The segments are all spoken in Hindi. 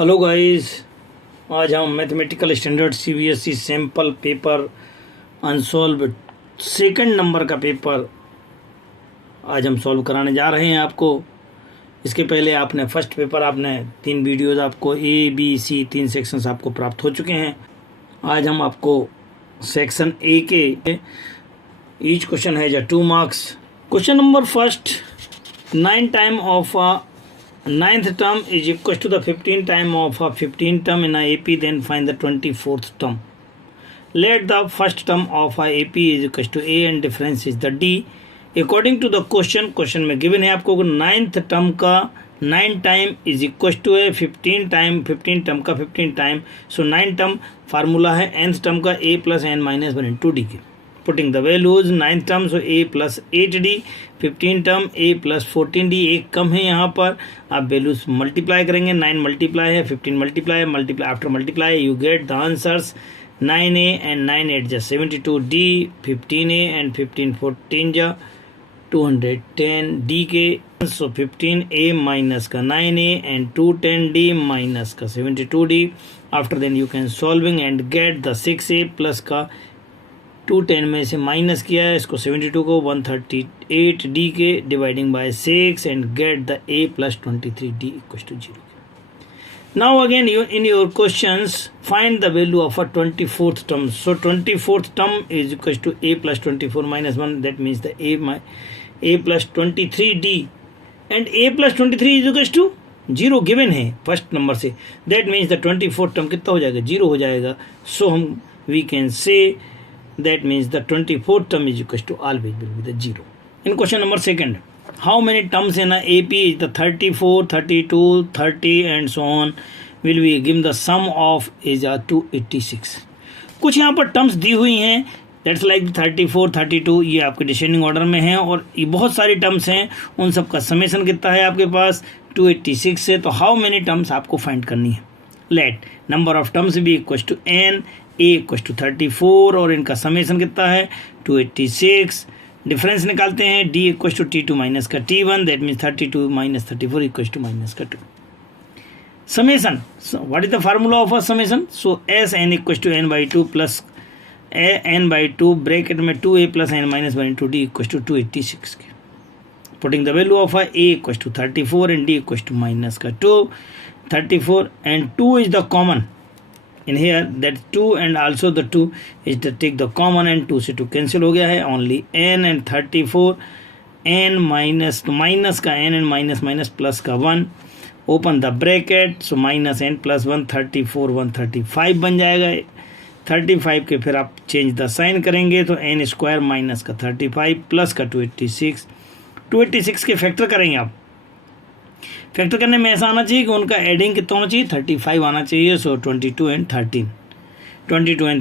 हेलो गाइस, आज हम mathematical standard CBSE sample paper unsolved second number का पेपर आज हम सॉल्व कराने जा रहे हैं आपको। इसके पहले आपने फर्स्ट पेपर आपने 3 वीडियोस आपको ABC 3 सेक्शंस आपको प्राप्त हो चुके हैं। आज हम आपको सेक्शन ए के ईच क्वेश्चन है या 2 marks. Question number first, 9 time of a 9th term is equal to the 15 time of a 15 term in a AP, then find the 24th term. Let the first term of a AP is equal to A and difference is the D. According to the question में given है आपको 9th term का 9 टाइम इज इक्वल टू है 15 टाइम 15 टर्म का 15 टाइम। सो 9 टर्म फार्मूला है nth टर्म का a plus n minus 1 into d के। Putting the values 9th term so a plus 8d, 15 term a plus 14d, एक कम है यहाँ पर। आप वैल्यूज मल्टीप्लाई करेंगे, 9 मल्टीप्लाई है 15 multiply after multiply you get the answers 9a and 9 8 जा 72d, 15a एंड 15 14 जा 210 डी के। सो 15a माइनस का 9a एंड 210d माइनस का 72d। After then you can solving and get the 6a plus का 210 में से माइनस किया है इसको 72 को 138d के dividing by 6 and get the a plus 23d equal to 0। Now again in your questions find the value of a 24th term. So 24th term is equal to a plus 24 minus 1, that means the a plus 23d and a plus 23 is equal to 0 given है फर्स्ट नंबर से। that means the 24th term कितना हो जाएगा, 0 हो जाएगा। So हम we can say that means the 24th term is equal to always will be the 0. In question number second, how many terms in a AP is the 34, 32, 30 and so on will be given the sum of is 286। कुछ यहाँ पर टर्म्स दी हुई हैं, दैट्स लाइक 34, 32 ये आपके डिसेंडिंग ऑर्डर में हैं और ये बहुत सारी टर्म्स हैं, उन सब का समेशन कितना है आपके पास 286 से। तो हाउ मेनी टर्म्स आपको फाइंड करनी है। लेट नंबर ऑफ टर्म्स भी equal to n, a equal to 34 और इनका समेशन कितना है 286। डिफरेंस निकालते हैं d equal to t2 minus का t1, that means 32 minus 34 equal to minus का 2। Summation, what is the formula of a summation. So S N equal to n by 2 plus n by 2 bracket में 2a plus n minus 1 into D equal to 286 के। Putting the value of a equal to 34 and d equal to minus का 2। 34 and 2 is the common in here, that 2 and also the 2 is to take the common and 2 से 2 cancel हो गया है, only n and 34 n minus का n and minus plus का 1 open the bracket, so minus n plus 1 34 135 बन जाएगा। 35 के फिर आप चेंज द साइन करेंगे तो n स्क्वायर माइनस का 35 प्लस का 286 के फैक्टर करेंगे आप। फैक्टर करने में ऐसा आना चाहिए कि उनका एडिंग कितना होना चाहिए 35 आना चाहिए। सो 22 एंड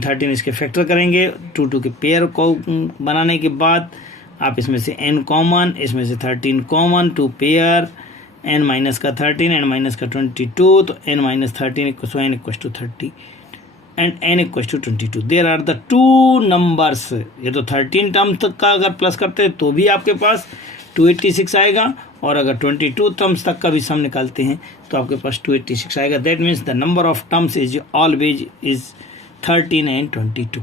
13 इसके फैक्टर करेंगे। 2 के पेयर को बनाने के बाद आप इसमें से n कॉमन, इसमें से 13 कॉमन, 2 पेयर n माइनस का 13 एंड माइनस का 22, तो n minus 13 equal n equal to 30 and n equal to 22। There are the 2 numbers. ये तो 13 टर्म तक का अगर प्लस करते हैं तो भी आपके पास 286 आएगा, और अगर 22 टर्म्स तक का भी सम निकालते हैं तो आपके पास 286 आएगा। That means the number of terms is always is 13 and 22।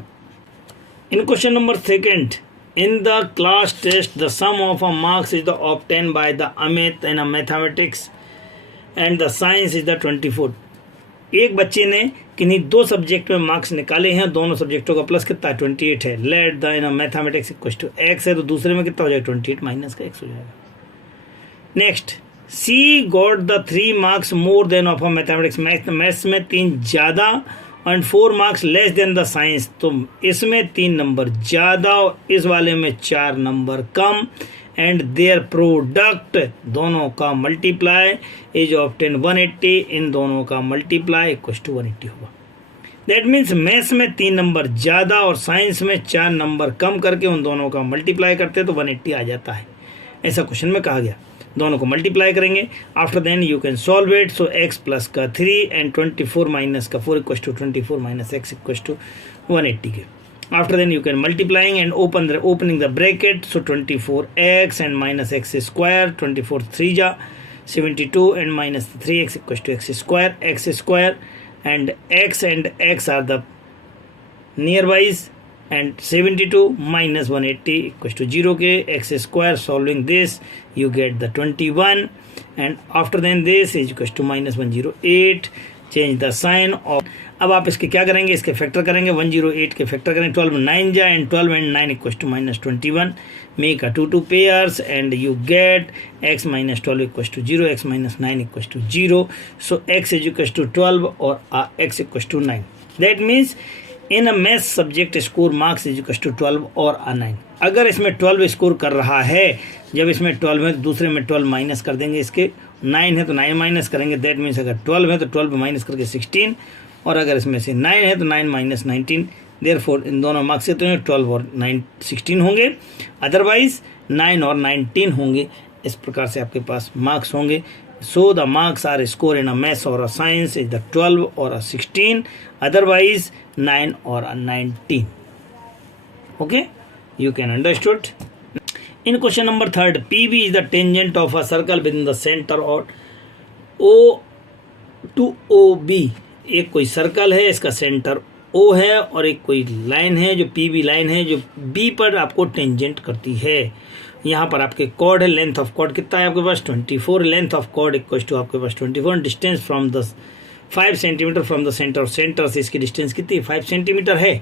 In question number second, in the class test the sum of a marks is the obtain by the Amit in mathematics and the science is the 24। एक बच्चे ने किन्हीं 2 सब्जेक्ट में मार्क्स निकाले हैं, दोनों सब्जेक्टों का प्लस कितना है 28 है। Let the in mathematics equal to x है, तो दूसरे में कितना हो जाएगा 28 माइनस का x हो जाएगा। Next, she got the 3 marks more than of a mathematics. Maths में 3 ज़्यादा and 4 marks less than the science. तो इसमें 3 नंबर ज़्यादा और इस वाले में 4 number come, and their product दोनों का मल्टीप्लाई इज ऑब्टेन 180। इन दोनों का मल्टीप्लाई इक्वल टू 180 होगा। दैट मीन्स मैथ्स में 3 नंबर ज़्यादा और साइंस में 4 नंबर कम करके उन दोनों का मल्टीप्लाई करते तो 180 आ जाता है, ऐसा क्वेश्चन में कहा गया। दोनों को मल्टीप्लाई करेंगे, after then you can solve it. So x plus का 3 एंड 24 माइनस का 4 equal to 24 minus x equal to 180 के। After then you can multiplying and opening the bracket, so 24x and minus x square, 24 3 ja 72 and minus 3x equals to x square and x are the nearbys, and 72 minus 180 equals to 0 k x square. Solving this you get the 21, and after then this is equals to minus 108. Change the sign of. अब आप इसके क्या करेंगे, इसके फैक्टर करेंगे. 108 के फैक्टर करेंगे, 12 में 9 जा, and 12 and 9 equals to minus 21. Make a 2 pairs and you get x minus 12 equals to 0, x minus 9 equals to 0. So x is equals to 12 और x equals to 9. That means in a math subject score marks is equals to 12 और 9. अगर इसमें 12 स्कोर कर रहा है, जब इसमें 12 है तो दूसरे में 12 माइनस कर देंगे. इसके 9 है तो 9 माइनस करेंगे. दैट मीन्स अगर 12 है तो 12 माइनस करके 16, और अगर इसमें से 9 है तो 9 माइनस 19. देयरफॉर इन दोनों मार्क्स से तो 12 और 16 होंगे, अदरवाइज 9 और 19 होंगे. इस प्रकार से आपके पास मार्क्स होंगे. So the marks are score in a maths और अ साइंस इज द 12 और a 16, otherwise 9 or 19. Okay, you can understood. In question number 3, PB is the tangent of a circle within the center or O to OB. एक कोई सर्कल है, इसका सेंटर O है, और एक कोई लाइन है जो PB लाइन है जो B पर आपको टेंजेंट करती है. यहाँ पर आपके कॉर्ड है, लेंथ ऑफ कॉर्ड कितना है आपके पास 24. Length of chord equal to आपके पास 24. Distance from the 5 centimetre from the centre, और सेंटर से इसकी डिस्टेंस कितनी 5 सेंटीमीटर है.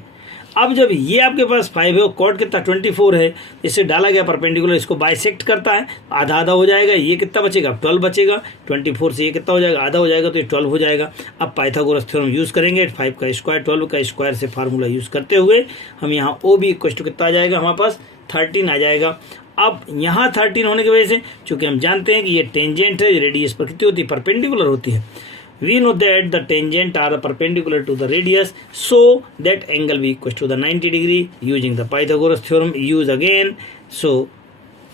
अब जब ये आपके पास 5 है और कॉर्ड कितना 24 है, इससे डाला गया परपेंडिकुलर इसको बाइसेक्ट करता है, आधा आधा हो जाएगा. ये कितना बचेगा 12 बचेगा. 24 से ये कितना हो जाएगा, आधा हो जाएगा, तो ये 12 हो जाएगा. अब पाइथागोरस थ्योरम यूज़ करेंगे. 5 का स्क्वायर 12 का स्क्वायर से फार्मूला यूज़ करते हुए हम यहाँ ओ बी इक्वल टू कितना आ जाएगा हमारे पास 13 आ जाएगा. अब यहाँ 13 होने की वजह से चूँकि हम जानते हैं कि ये टेंजेंट है, रेडियस पर कितनी होती है परपेंडिकुलर होती है. We know that the tangent are perpendicular to the radius, so that angle be equals to the 90 degree. Using the Pythagoras theorem use again. So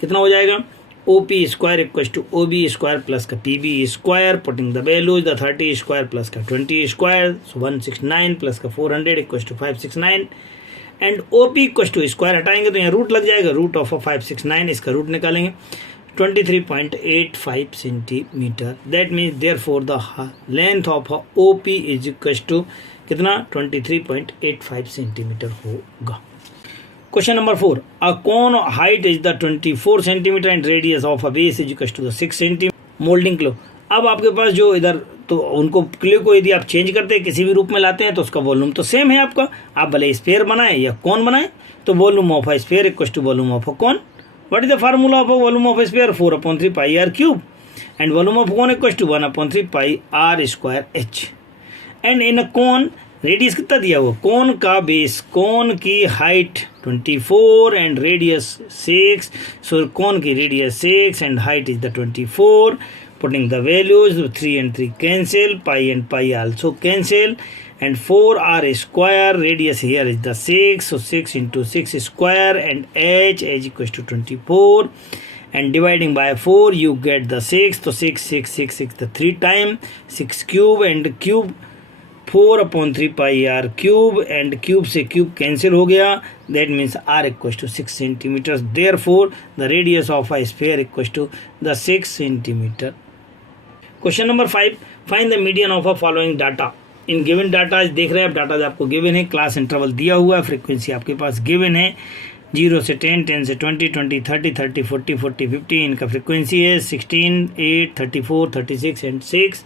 कितना हो जाएगा OP square equals to OB square plus का PB square. Putting the values, the 30 square plus का 20 square, so 169 plus का 400 equals to 569. And OP equals to square हटाएंगे तो यहाँ रूट लग जाएगा. रूट ऑफ 569, इसका रूट निकालेंगे 23.85 centimetre. That means therefore the length of OP is equal to कितना 23.85 सेंटीमीटर होगा. Question number 4, a cone height is the 24 centimetre and radius of a base is equal to the 6 centimetre. Moulding clay. अब आपके पास जो इधर तो उनको क्ले को यदि आप चेंज करते हैं किसी भी रूप में लाते हैं तो उसका वॉल्यूम तो सेम है आपका. आप भले स्फीयर बनाए या कौन बनाए, तो volume of a sphere equal to volume of a cone. What is the formula of a volume of a sphere? 4/3 pi r cube, and volume of cone equals to 1/3 pi r square h. And in a cone radius कितना दिया हुआ, कोन का बेस, कोन की हाइट 24 एंड रेडियस 6. सो कोन की radius 6 and height is the 24. Putting the values 3 and 3 cancel, pi and pi also cancel, and 4r square, radius here is the 6, so 6 into 6 square, and h equals to 24, and dividing by 4 you get the 6, so 6 the 3 time 6 cube, and cube 4/3 pi r cube, and cube से cube cancel हो गया. that means r equals to 6 centimeters. therefore the radius of a sphere equals to the 6 centimeter. Question number 5, find the median of a following data. In given data देख रहे हैं आप, डाटा आपको गिवन है, क्लास इंटरवल दिया हुआ है, फ्रीक्वेंसी आपके पास गिवन है 0 से 10, 10 से 20, 20, 30, 30, 40, 40, 50. इनका फ्रीक्वेंसी है 16, 8, 34, 36 एंड 6.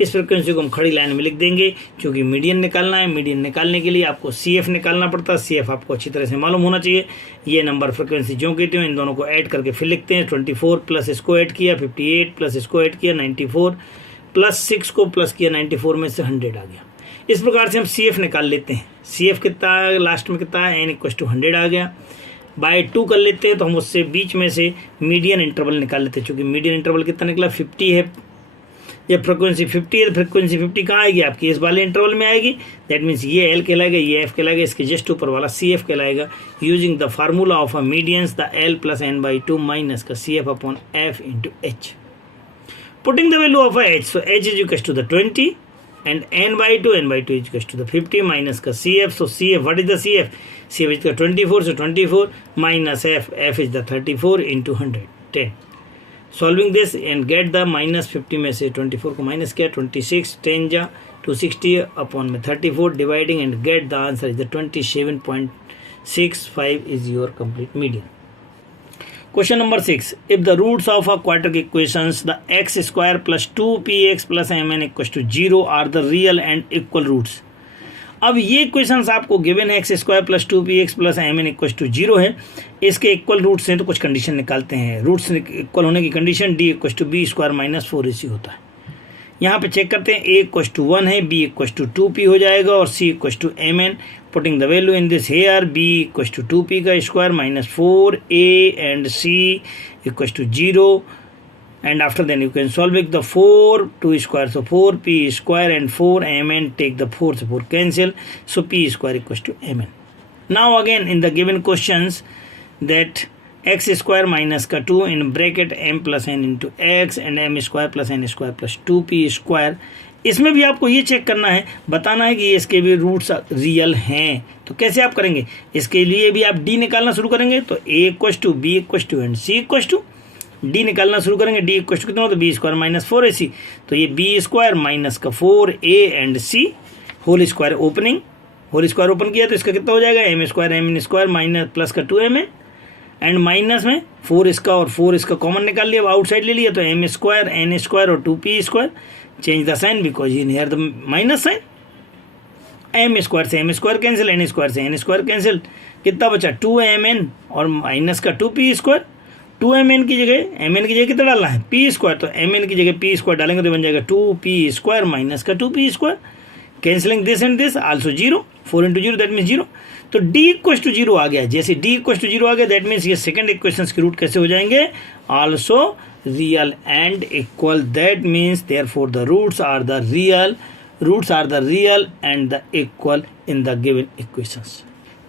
इस फ्रीक्वेंसी को हम खड़ी लाइन में लिख देंगे क्योंकि मीडियन निकालना है. मीडियन निकालने के लिए आपको CF निकालना पड़ता है. CF आपको अच्छी तरह से मालूम होना चाहिए. ये नंबर फ्रीक्वेंसी जो कहते हो इन दोनों को ऐड करके फिर लिखते हैं. 24 प्लस इसको ऐड किया 58 प्लस इसको ऐड किया 94 प्लस 6 को प्लस किया 94 में से 100 आ गया. इस प्रकार से हम CF निकाल लेते हैं. CF कितना है लास्ट में कितना है, n इक्वल टू 100 आ गया. बाय 2 कर लेते हैं तो हम उससे बीच में से मीडियन इंटरवल निकाल लेते हैं. चूँकि मीडियन इंटरवल कितना निकला 50 है. जब फ्रिक्वेंसी 50 है तो फ्रिक्वेंसी 50 कहाँ आएगी आपकी, इस वाले इंटरवल में आएगी. दैट मीन्स ये L कहलाएगा, ये F कहलाएगा, इसके जस्ट ऊपर वाला CF कहलाएगा. Using the formula of a medians the L plus n/2 minus का CF upon F into H. Putting the value of H, so H is equal to the 20 and n/2 is equal to the 50 minus का CF. so CF, what is the CF? CF is the 24, so 24 minus F is the 34 into 100, 10. Solving this and get the -50 में से 24 को माइनस किया, 26 10 जा 260 अपॉन में 34 dividing and get the answer is the 27.65 is your complete median. Question number 6. If the roots of a quadratic equations the x square plus 2px plus mn equals to 0 are the real and equal roots. अब ये क्वेश्चंस आपको गिवन है x square plus 2px plus mn equal to 0 है. इसके इक्वल रूट्स हैं तो कुछ कंडीशन निकालते हैं. रूट्स इक्वल होने की condition d equal to b square minus 4ac होता है. यहाँ पे चेक करते हैं. a इक्वल टू 1 है, b इक्वल टू 2p हो जाएगा और c equal to mn. Putting the value in this here, b equals to 2p का square minus 4a and c equals to 0. And after then you can solve it the 4 2 square, so 4p square and 4mn, take the 4 so 4 cancel, so p square equals to mn. Now again in the given questions that x square minus का 2 in bracket m plus n into x and m square plus n square plus 2p square. इसमें भी आपको ये चेक करना है, बताना है कि इसके भी रूट्स रियल हैं. तो कैसे आप करेंगे? इसके लिए भी आप d निकालना शुरू करेंगे. तो a equal to b equal to and c equal to d निकालना शुरू करेंगे. d इक्वल टू कितना होता है? b square minus 4ac. तो ये b स्क्वायर माइनस का 4a and c whole square opening, whole square open किया तो इसका कितना हो जाएगा? m square m square minus plus का 2m एंड माइनस में 4 इसका और 4 इसका कॉमन निकाल लिया, आउटसाइड ले लिया. तो m स्क्वायर n स्क्वायर और 2p square. Change the sign because in here the minus sign. m square से m square cancel, n square से n स्क्वायर कैंसिल. कितना बचा? 2mn और माइनस का 2p स्क्वायर. 2mn की जगह mn की जगह कितना डालना है? p square. तो mn की जगह p स्क्वायर डालेंगे तो बन जाएगा 2p स्क्वायर माइनस का 2p square. Cancelling this and this also 0. 4 into 0 that means 0. तो d इक्वल टू 0 आ गया. जैसे d इक्वल टू 0 आ गया दैट मीन्स ये सेकंड इक्वेशन के रूट कैसे हो जाएंगे? Also real and equal. That means therefore the roots are the real and the equal in the given equations.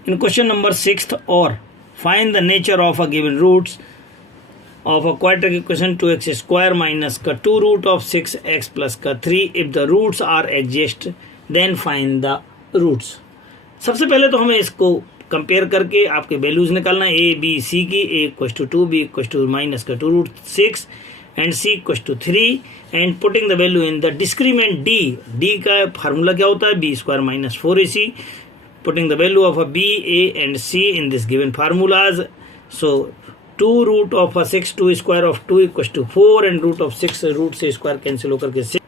In question number 6th, or find the nature of a given roots of a quadratic equation 2x square minus का 2 root of 6x plus का 3. If the roots are exist then find the roots. सबसे पहले तो हमें इसको कंपेयर करके आपके वैल्यूज निकालना है. ए बी सी की. a equal to 2, b equal to minus का 2 root 6 and c equal to 3 and putting the value in the discriminant d. d का फार्मूला क्या होता है? b square minus 4ac. Putting the value of a b a and c in this given formulas. So 2 root of a 6, 2 square of 2 equal to 4 and root of 6 root से स्क्वायर कैंसिल होकर के 6.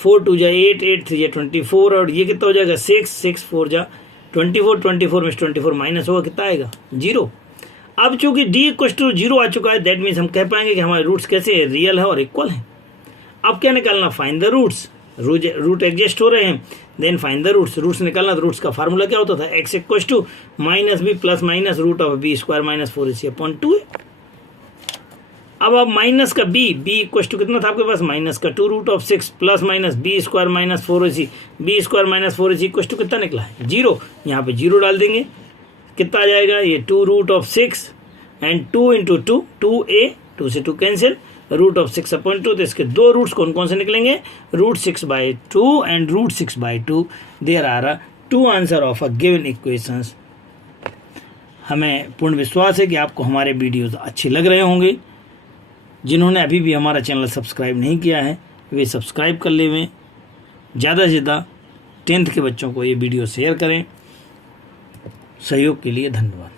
4 2 जा 8, 8 3 जा 24 और ये कितना हो जाएगा? 6 6 4 जा 24. 24 में 24 माइनस होगा कितना आएगा? 0. अब चूंकि d इक्वल टू 0 आ चुका है दैट मीन्स हम कह पाएंगे कि हमारे रूट्स कैसे है? रियल है और इक्वल है. अब क्या निकालना? Find the roots. Root adjust हो रहे हैं then find the roots. Roots निकालना. तो रूट्स का फार्मूला क्या होता था? x equal to minus b plus minus root of b square minus 4ac upon 2 है. अब आप माइनस का b इक्वल टू कितना था आपके पास? माइनस का 2 root of 6 plus minus b square minus 4ac. b square minus 4ac equal to कितना निकला है? 0. यहाँ पे 0 डाल देंगे. कितना आ जाएगा? ये 2 root of 6 and 2 into 2 2a. 2 से 2 कैंसिल. Root of 6 upon 2. तो इसके दो रूट्स कौन कौन से निकलेंगे? Root 6/2 and root 6/2. There are 2 answer of a given equations. हमें पूर्ण विश्वास है कि आपको हमारे वीडियोस अच्छे लग रहे होंगे. जिन्होंने अभी भी हमारा चैनल सब्सक्राइब नहीं किया है वे सब्सक्राइब कर लें. ज़्यादा से ज़्यादा 10th के बच्चों को ये वीडियो शेयर करें. सहयोग के लिए धन्यवाद.